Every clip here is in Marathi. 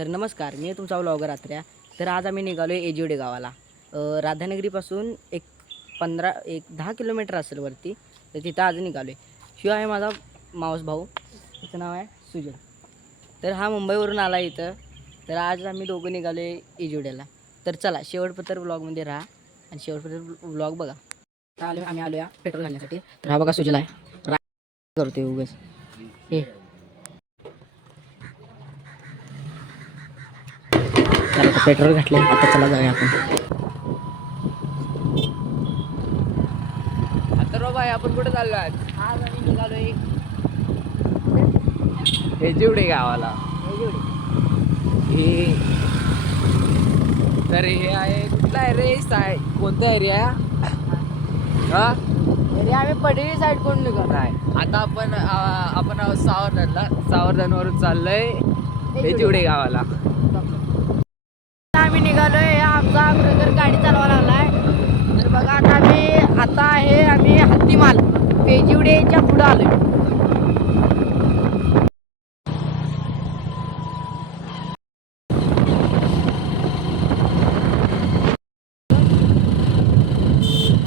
तर नमस्कार मी तुमचा व्लॉगर आत्र्या. तर आज आम्ही निघालो आहे एजिवडे गावाला. राधानगरीपासून एक पंधरा एक दहा किलोमीटर असेल वरती. तर तिथं आज निघालो आहे शिव आहे माझा मावस भाऊ. त्याचं नाव आहे सुजन. तर हा मुंबईवरून आला इथं. तर आज आम्ही दोघं निघालो आहे एजिवड्याला. तर चला शेवटपत्र ब्लॉगमध्ये राहा आणि शेवटपत्र ब्लॉग बघा. आलो आम्ही आलो या पेट्रोल घालण्यासाठी. तर हा बघा सुजला आहे. करतो उगाच. हे. चला आता पेट्रोल घातले आता चला जाऊया आपण. आता कुठे चाललो आज? आज आम्ही निघालोय हे जिवडे गावाला. हे तर हे आहे कुठला आहे रे? साय कोणता एरिया हा? तरी आम्ही पडेरी साईड कोण निघालो. नाही. आता आपण आ, आपण सावर्धनला. सावर्धनवरून चाललोय. हे जिवडे गावाला. आम्ही निघालोय. आमचा अगोदर गाडी चालवायला लागलाय. तर बघा आता आम्ही आता आहे आम्ही हत्तीमाल. पेजिवडेच्या पुढं आलोय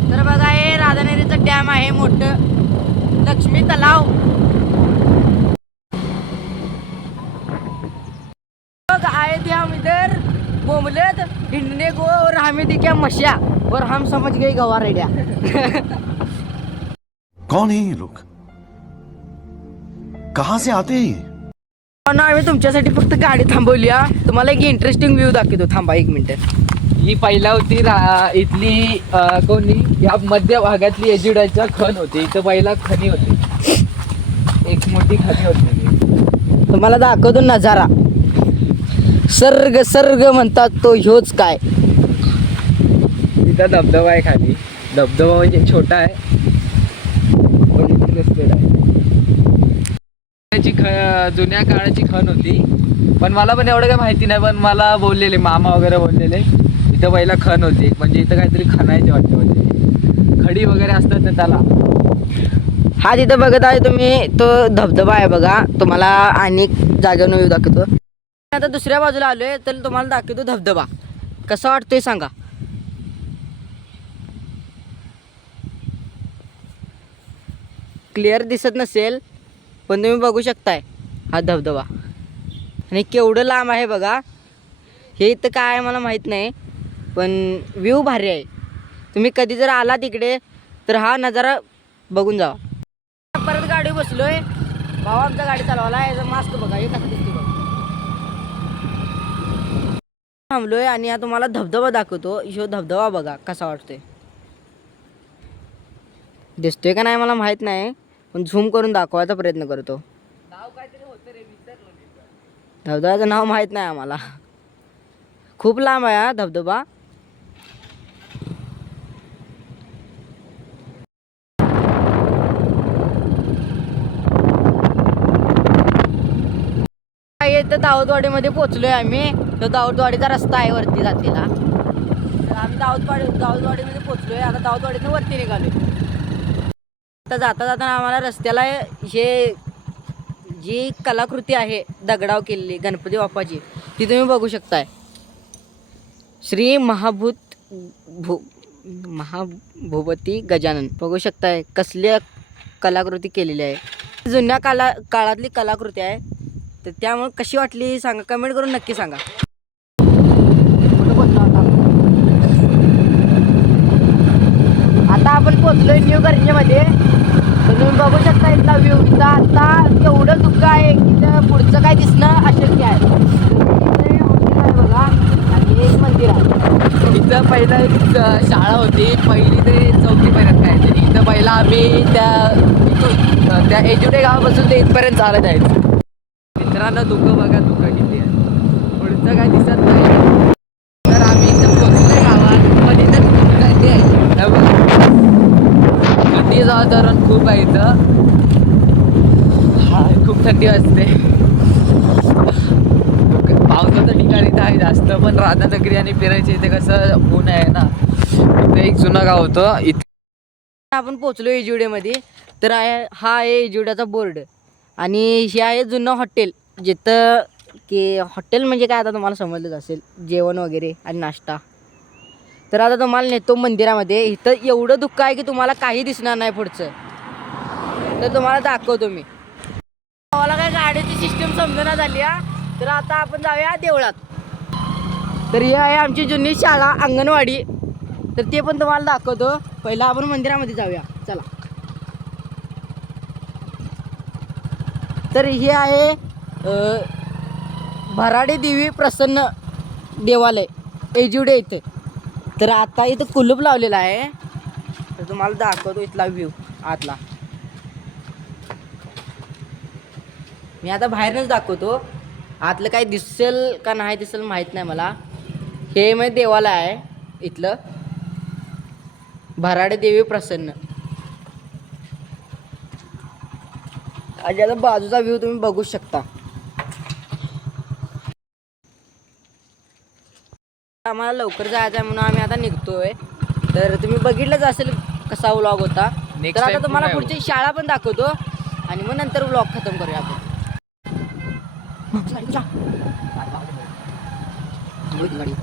तर बघा हे राधानगरीचं डॅम आहे मोठं लक्ष्मी तलाव लोग आए थे हम इधर बोमलत हिंडने को और हमें दिखा मशा और हम समझ गए गवा रेड्या. कौन है ये लोग? कहां से आते हैं ये? ना आम्ही तुमच्यासाठी फक्त गाडी थांबवली हा तुम्हाला एक इंटरेस्टिंग व्ह्यू दाखवतो. थांबा एक मिनिट ही पहिला होती रा- इथली अ, कोणी? या मध्य भागातली एजिडाच्या खण होती. इथं पहिला खणी होती. एक मोठी खणी होती. तुम्हाला दाखवतो नजारा. सर्ग सर्ग म्हणतात तो ह्योच काय? तिथं धबधबा आहे खाली. धबधबा म्हणजे छोटा आहे पण इंटरेस्टेड आहे. त्याची ख जुन्या काळाची खण होती. पण मला पण एवढं काही माहिती नाही पण मला बोललेले मामा वगैरे बोललेले इथं पहिला खण होती. म्हणजे इथं काहीतरी खणायचे वाटतं म्हणजे खडी वगैरे असतात ना त्याला. हा तिथं बघत आहे तुम्ही तो धबधबा आहे बघा. तुम्हाला आणि जागेवर दाखवतो. आता दुसऱ्या बाजूला आलोय तर तुम्हाला दाखवतो धबधबा. कसा वाटतोय सांगा. क्लिअर दिसत नसेल पण तुम्ही बघू शकताय हा धबधबा. आणि केवढं लांब आहे बघा. हे इथं काय आहे मला माहीत नाही पण व्ह्यू भारी आहे. तुम्ही कधी जर आला तिकडे तर हा नजारा बघून जावा. परत गाडी बसलोय. भाऊ आमचा गाडी चालवायला याचा मास्क बघा. हे कसं दिसतो बघा थांबलोय आणि हा तुम्हाला धबधबा दाखवतो. ह्यो धबधबा बघा कसा वाटतोय. दिसतोय का नाही मला माहीत नाही पण झूम करून दाखवायचा प्रयत्न करतो. धबधब्याचं नाव माहीत नाही आम्हाला. खूप लांब आहे हा धबधबा. इथं दाऊदवाडीमध्ये पोचलोय आम्ही. तो दाऊदवाडीचा रस्ता आहे वरती जातीला. तर आम्ही दाऊदवाडी दाऊदवाडीमध्ये पोचलोय आता दाऊदवाडीतून वरती निघालोय. आता जाता जाताना आम्हाला रस्त्याला हे जी कलाकृती आहे दगडाव केलेली गणपती बाप्पाची ती तुम्ही बघू शकताय. श्री महाभूत भू महाभूपती गजानन. बघू शकताय कसल्या कलाकृती केलेली आहे. जुन्या काला काळातली कलाकृती आहे. तर त्यामुळे कशी वाटली सांगा. कमेंट करून नक्की सांगा कुठं पोहोचलो आता आता आपण व्हिडिओ न्यू तर तुम्ही बघू शकता इथला व्ह्यू इथं आता एवढं दुःख आहे की इथं पुढचं काय दिसणं अशक्य आहे. हॉटेल आहे बघा. आणि हे एक मंदिर आहे. इथं पहिला एक शाळा होती. पहिली ते चौथीपर्यंत तरी इथं पहिला आम्ही त्या त्या एजुडे गावापासून ते इथपर्यंत चालत आहे. मित्रांना दुःख बघा दुःख किती आहे. पुढचं काय दिसत नाही तर आम्ही इथं पोचलोय गावात पण इथं गर्दी आहे हे बघा. थंडी बघा इथं. हा खूप थंडी असते पावसाचं ठिकाण इथं आहे जास्त पण राधानगरी आणि फिरायचे इथे कसं ऊन आहे ना इथे एक जुनं गाव होतं. इथे आपण पोचलो एजिवड्यामध्ये तर आहे हा आहे एजिवड्याचा बोर्ड. आणि हे आहे जुनं हॉटेल जिथं की हॉटेल म्हणजे काय आता तुम्हाला समजलंच असेल जेवण वगैरे आणि नाश्ता. तर आता तुम्हाला नेतो मंदिरामध्ये इथं एवढं दुःख आहे की तुम्हाला काही दिसणार नाही पुढचं. तर तुम्हाला दाखवतो मी. मला काय गाडीची सिस्टीम समजना झाली तर आता आपण जाऊया देवळात. तर ही आहे आमची जुनी शाळा अंगणवाडी. तर ते पण तुम्हाला दाखवतो. पहिला आपण मंदिरामध्ये जाऊया. चला. तर हे आहे भराडे देवी प्रसन्न देवालय एजुडे इथे. तर आता इथं कुलूप लावलेला आहे. तर तुम्हाला दाखवतो इथला व्ह्यू आतला. मी आता बाहेरनच दाखवतो. आतलं काही दिसेल का नाही दिसेल माहीत नाही मला. हे म्हणजे देवालय आहे इथलं. भराडे देवी प्रसन्न. आणि याचा बाजूचा व्ह्यू तुम्ही बघू शकता. आम्हाला लवकर जायचं आहे म्हणून आम्ही आता निघतोय. तर तुम्ही बघितलंच असेल कसा व्लॉग होता. तर आता तुम्हाला पुढची शाळा पण दाखवतो. आणि मग नंतर व्लॉग खतम करूया आपण. गाडी.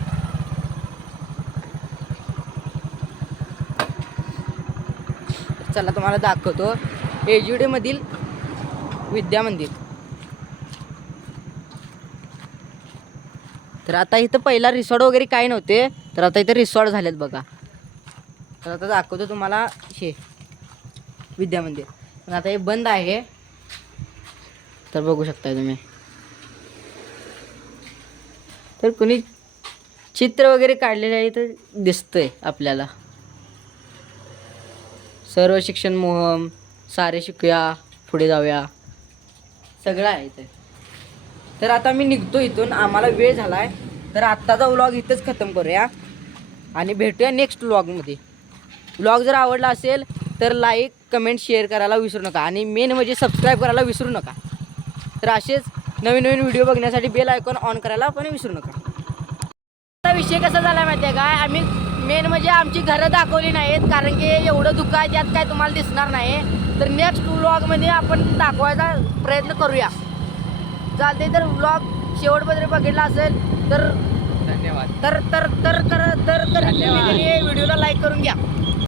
चला तुम्हाला दाखवतो. एज्युडे मधील विद्या मंदिर. तर आता इथं पहिला रिसॉर्ट वगैरे काही नव्हते तर आता इथं रिसॉर्ट झालेत बघा. तर आता दाखवतो तुम्हाला हे विद्या मंदिर. पण आता हे बंद आहे. तर बघू शकताय तुम्ही. तर कुणी चित्र वगैरे काढलेले आहे तर दिसतंय आपल्याला. सर्व शिक्षण मोहम सारे शिकूया पुढे जाऊया. सगळं आहे इथे. तर आता मी निघतो इथून. आम्हाला वेळ झाला आहे तर आत्ताचा व्लॉग इथंच खतम करूया. आणि भेटूया नेक्स्ट व्लॉगमध्ये व्लॉग जर आवडला असेल तर लाईक कमेंट शेअर करायला विसरू नका. आणि मेन म्हणजे सबस्क्राईब करायला विसरू नका. तर असेच नवीन नवीन व्हिडिओ बघण्यासाठी बेल आयकॉन ऑन करायला पण विसरू नका. आता विषय कसा झाला माहिती आहे काय आम्ही मेन म्हणजे आमची घरं दाखवली नाहीत कारण की एवढं दुःख आहे त्यात काय तुम्हाला दिसणार नाही. तर नेक्स्ट व्लॉगमध्ये आपण दाखवायचा प्रयत्न करूया. चालते तर व्लॉग शेवटपर्यंत बघितला असेल तर धन्यवाद. तर तर तर तर तर. व्हिडिओला लाईक करून घ्या.